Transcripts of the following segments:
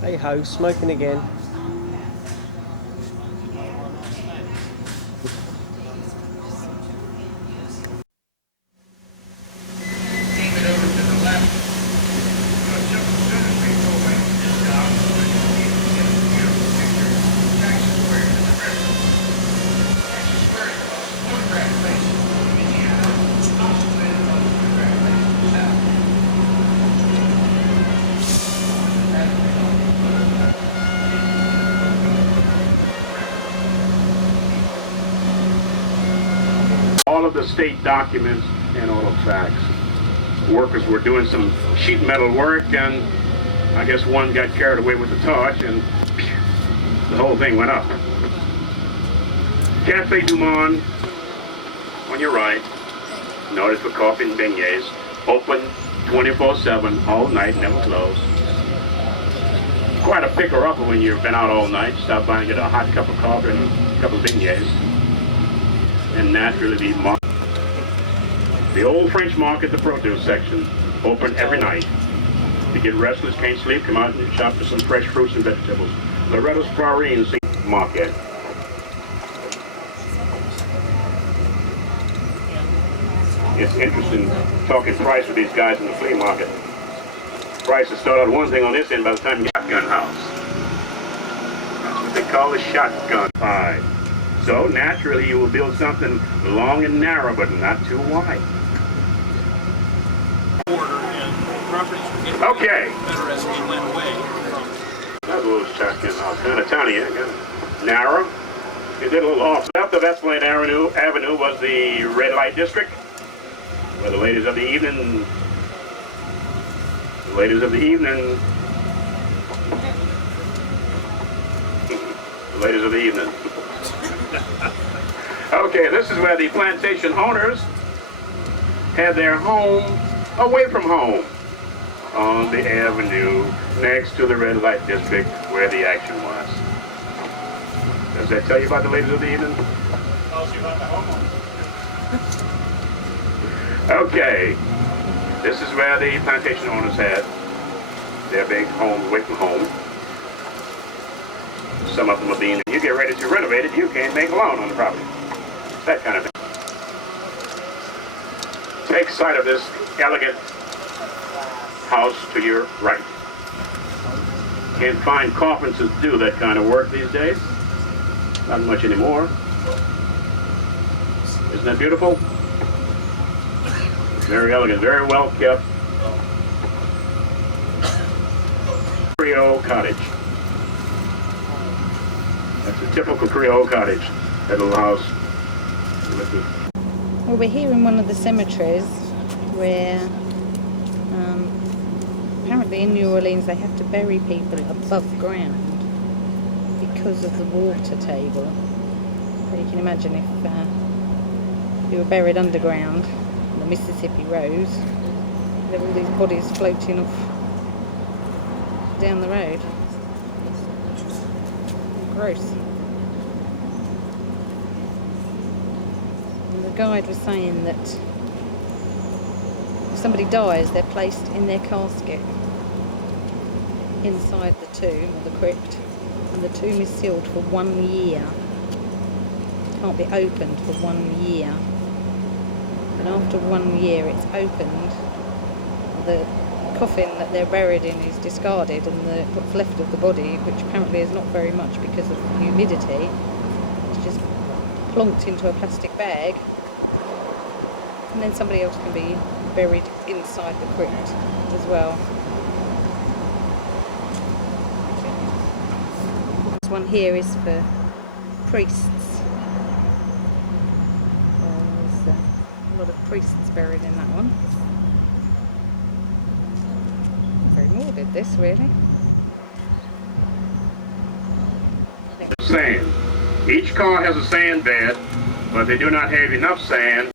Hey ho, smoking again. All of the state documents and all the facts. Workers were doing some sheet metal work, and I guess one got carried away with the torch, and the whole thing went up. Cafe Du Monde, on your right, noted for coffee and beignets, open 24/7, all night, never closed. Quite a picker-upper when you've been out all night. Stop by and get a hot cup of coffee and a couple of beignets. And naturally the old French market, the produce section, open every night. If you get restless, can't sleep, come out and shop for some fresh fruits and vegetables. Loretta's Prairie Market. It's interesting talking price with these guys in the flea market. Prices start out one thing on this end by the time you get shotgun house. That's what they call a shotgun pie. So naturally you will build something long and narrow, but not too wide. Okay. That little shotgun house, kind of tiny, kind of narrow. It did a little off. Left of Esplanade Avenue was the red light district, where the ladies of the evening, Okay, this is where the plantation owners had their home away from home on the avenue next to the red light district where the action was. Does that tell you about the ladies of the evening? Tells you about the homeowners. Okay, this is where the plantation owners had their big homes away from home. Some of them are being, you get ready to renovate it, you can't make a loan on the property. That kind of thing. Take sight of this elegant house to your right. Can't find carpenters to do that kind of work these days. Not much anymore. Isn't that beautiful? Very elegant, very well kept. Creole cottage. That's a typical Creole cottage. That little house. Well, we're here in one of the cemeteries where apparently in New Orleans they have to bury people above ground because of the water table. So you can imagine if you were buried underground on the Mississippi rose, there were all these bodies floating off down the road. Gross. And the guide was saying that somebody dies, they're placed in their casket inside the tomb or the crypt, and the tomb is sealed for 1 year. Can't be opened for 1 year. And after 1 year it's opened, the coffin that they're buried in is discarded, and what's left of the body, which apparently is not very much because of humidity, is just plonked into a plastic bag, and then somebody else can be buried inside the crypt as well. This one here is for priests. There's a lot of priests buried in that one. Very morbid, this, really. Sand. Each car has a sand bed, but they do not have enough sand.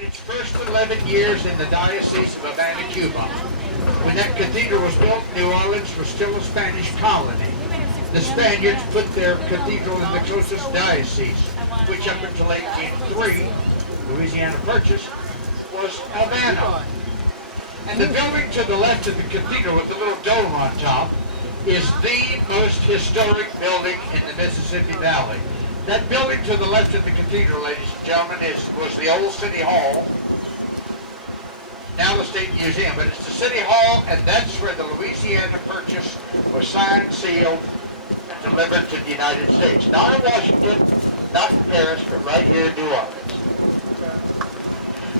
Its first 11 years in the Diocese of Havana, Cuba. When that cathedral was built, New Orleans was still a Spanish colony. The Spaniards put their cathedral in the closest diocese, which up until 1803, Louisiana Purchase, was Havana. And the building to the left of the cathedral with the little dome on top is the most historic building in the Mississippi Valley. That building to the left of the cathedral, ladies and gentlemen, was the old City Hall, now the State Museum, but it's the City Hall, and that's where the Louisiana Purchase was signed, sealed, and delivered to the United States. Not in Washington, not in Paris, but right here in New Orleans.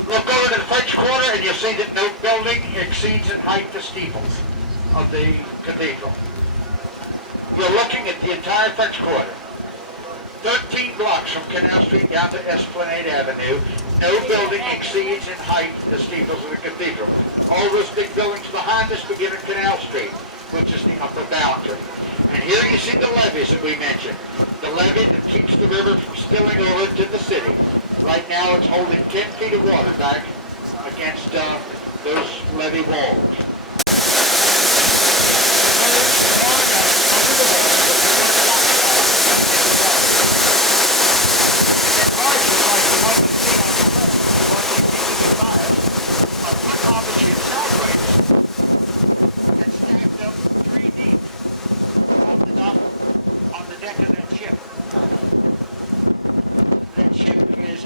Look over to the French Quarter, and you'll see that no building exceeds in height the steeples of the cathedral. You're looking at the entire French Quarter. 13 blocks from Canal Street down to Esplanade Avenue, no building exceeds in height the steeples of the cathedral. All those big buildings behind us begin at Canal Street, which is the upper boundary. And here you see the levees that we mentioned. The levee that keeps the river from spilling over to the city. Right now it's holding 10 feet of water back against those levee walls.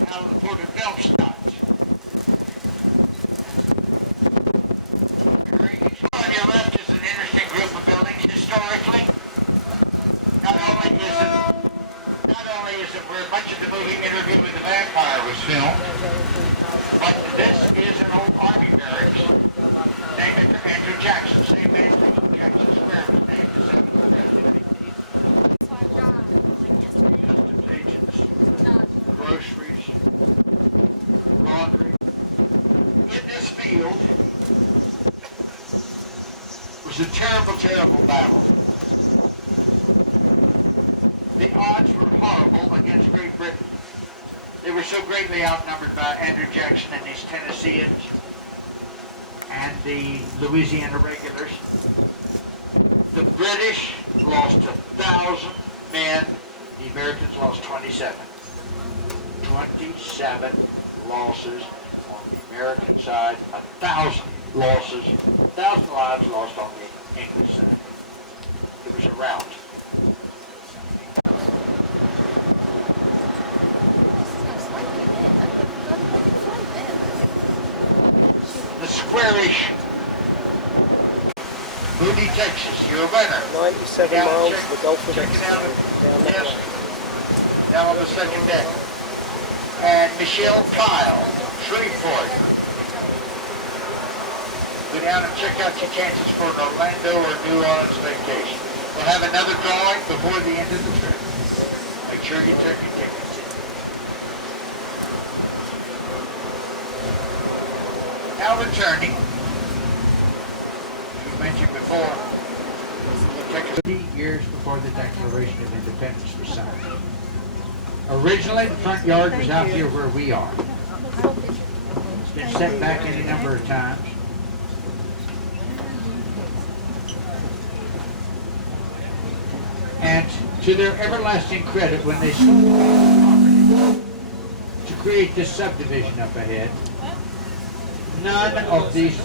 Out of the port of Belstadt. On your left is an interesting group of buildings historically. Not only is it where much of the movie Interview with the Vampire was filmed, but this is an old army barracks named after Andrew Jackson. Same man from Jackson Square was named the 7th Customs agents, groceries, laundry. In this field was a terrible, terrible battle. The odds were horrible against Great Britain. They were so greatly outnumbered by Andrew Jackson and his Tennesseans and the Louisiana regulars. The British lost 1,000 men. The Americans lost 27. 27 losses on the American side, 1,000 losses, 1,000 lives lost on the English side. It was a rout. The squarish Moody, Texas, you're a winner. 97 miles to the Gulf of Mexico. Yes, down on the second deck. And Michelle Kyle, Shreveport. Go down and check out your chances for an Orlando or New Orleans vacation. We'll have another drawing before the end of the trip. Make sure you turn your tickets in. Now returning, as we mentioned before, Texas 50 years before the Declaration of Independence was signed. Originally, the front yard was out here where we are. It's been set back any number of times. And to their everlasting credit, when they sold the property to create this subdivision up ahead, none of these